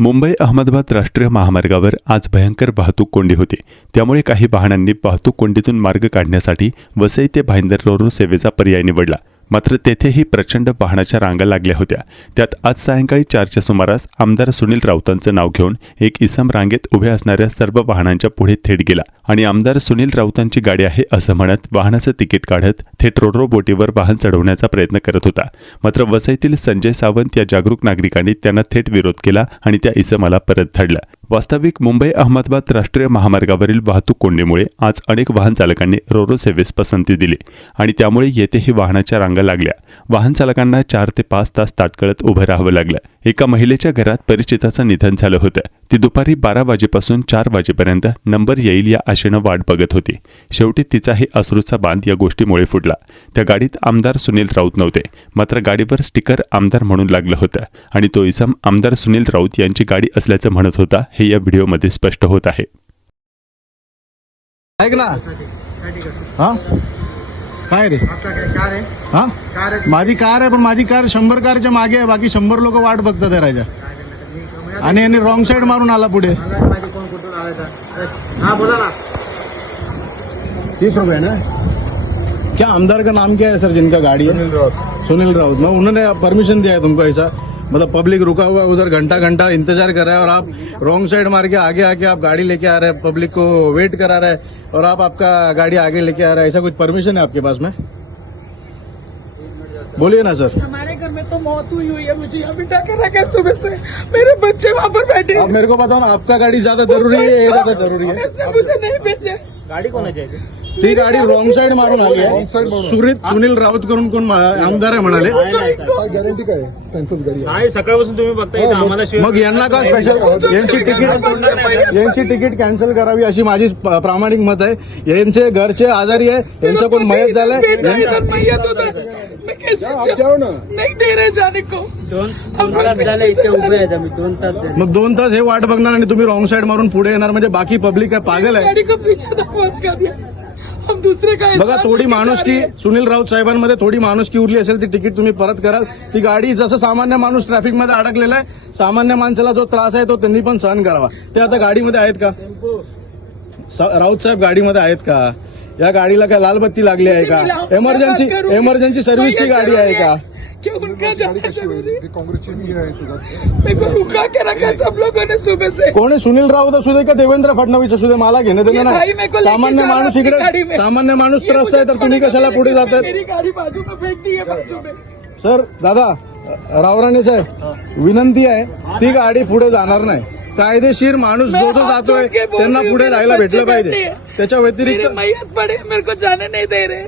मुंबई अहमदाबाद राष्ट्रीय महामार्गावर आज भयंकर वाहतूक कोंडी होती. त्यामुळे काही वाहनांनी वाहतूक कोंडीतून मार्ग काढण्यासाठी वसई ते भाईंदर रोरो सेवेचा पर्याय निवडला. मात्र तेथेही प्रचंड वाहनाच्या रांगा लागल्या होत्या. त्यात आज सायंकाळी चारच्या सुमारास आमदार सुनील राऊतांचं नाव घेऊन एक इसम रांगेत उभ्या असणाऱ्या सर्व वाहनांच्या पुढे थेट गेला. आणि आमदार सुनील राऊतांची गाडी आहे असं म्हणत वाहनाचं तिकीट काढत थेट रोडरो बोटीवर वाहन चढवण्याचा प्रयत्न करत होता. मात्र वसईतील संजय सावंत या जागरूक नागरिकांनी त्यांना थेट विरोध केला आणि त्या इसमाला परत धाडलं. वास्तविक मुंबई अहमदाबाद राष्ट्रीय महामार्गावरील वाहतूक कोंडीमुळे आज अनेक वाहन चालकांनी रोरो सेवेस पसंती दिली. आणि त्यामुळे येथेही वाहनाच्या रांगा लागल्या. वाहन चालकांना चार ते पाच तास ताटकळत उभं राहावं लागलं. एका महिलेच्या घरात परिचिताचं निधन झालं होतं. ती दुपारी बारा वाजेपासून चार वाजेपर्यंत नंबर येईल या आशेनं वाट बघत होती. शेवटी तिचाही अश्रूचा बांध या गोष्टीमुळे फुटला. त्या गाडीत आमदार सुनील राऊत नव्हते. मात्र गाडीवर स्टिकर आमदार म्हणून लागलं होतं आणि तो इसम आमदार सुनील राऊत यांची गाडी असल्याचं म्हणत होता हे या व्हिडिओमध्ये स्पष्ट होत आहे. ऐक ना. हा? काय रे? काय कार आहे? हा? कार आहे. माझी कार आहे पण माझी कार शंभर कारच्या मागे आहे. बाकी शंभर लोक वाट बघतात आहे राजा. आणि यांनी रॉंग साइड मारून आला पुढे. कोण कुठून हा बोला ना. तीस रुपये ना? क्या आमदार का नाम क्या है सर जिनका गाड़ी है? सुनील राउत. मैं उन्होंने परमिशन दिया है तुमको ऐसा? मतलब पब्लिक रुका हुआ है उधर घंटा घंटा इंतज़ार कर रहा है और आप रॉन्ग साइड मार के आगे आके आप गाड़ी लेके आ रहे हैं पब्लिक को वेट करा रहे हैं और आप आपका गाड़ी आगे लेके आ रहे हैं ऐसा कुछ परमिशन है आपके पास में? बोलिए ना सर हमारे घर में तो मौत हुई हुई है मुझे यहाँ बिठा कर रखा है सुबह से? मेरे बच्चे वहाँ पर बैठे आप मेरे को बताओ ना आपका गाड़ी ज़्यादा ज़रूरी है ये ज़्यादा ज़रूरी है? मुझे नहीं भेजे। गाडी कोणाची आहे ती? ती गाडी रॉंग साइड मारून आली आहे. सुनील सुनील राऊत करून कोण मा- आमदार आहे म्हणाले. गॅरंटी काय त्यांचंच गाडी आहे. नाही सकाळपासून तुम्ही बघता इथं आम्हाला शिवाय मग यांना का स्पेशल यांची तिकीट यांची तिकीट कॅन्सल करावी अशी माझी प- प्रामाणिक मत आहे. यांचे घरचे आजारी आहे. यांचं कोण मयत झालंय? बेटा यां- इधर मैयत होता. मैं कैसे आप जाऊं? जाओ ना. नहीं दे रहे जाने को. दोन हम लोग पिछले से जा रहे हैं। दोन तास झाले. मग दोन तास हे वाट बघणार आणि तुम्ही रॉंग साइड मारून पुढे येणार. म्हणजे बाकी पब्लिक काय पागल आहे. गाड़ी को पीछे धक्का कर दिया हम दूसरे का बघा थोडी माणूस की। सुनील राऊत साहेबांमध्ये थोडी माणूस की उरली असेल ती तिकीट तुम्ही परत कराल. ती गाडी जसं सामान्य माणूस ट्रॅफिकमध्ये अडकलेला आहे सामान्य माणसाला जो त्रास आहे तो त्यांनी पण सहन करावा. ते आता गाडीमध्ये आहेत का? राऊत साहेब गाडीमध्ये आहेत का? या गाडीला काय लाल बत्ती लागली आहे का? एमर्जन्सी एमर्जन्सी सर्व्हिसची गाडी आहे का? क्या उनका जाना जरूरी? हे काँग्रेसचे बी आहे त्याच्यात मेरे को रुका के रखा है सब लोगों ने सुबह से? कोण? सुनील राऊत असू दे का देवेंद्र फडणवीस असू दे मला घेणं देणं नाही. सामान्य माणूस इकडे। सामान्य माणूस त्रस्त आहे तर तुम्ही कशाला पुढे लेके जातात? मेरी गाड़ी बाजू में फेंक दी है बाजू में। सर दादा रावराणे साहेब विनंती आहे ती गाडी पुढे जाणार नाही. कायदेशीर माणूस जो जो जातोय त्यांना हूँ, पुढे जायला भेटलं पाहिजे। त्याच्या व्यतिरिक्त मैयत पड़े मेरे को जाने नहीं दे रहे।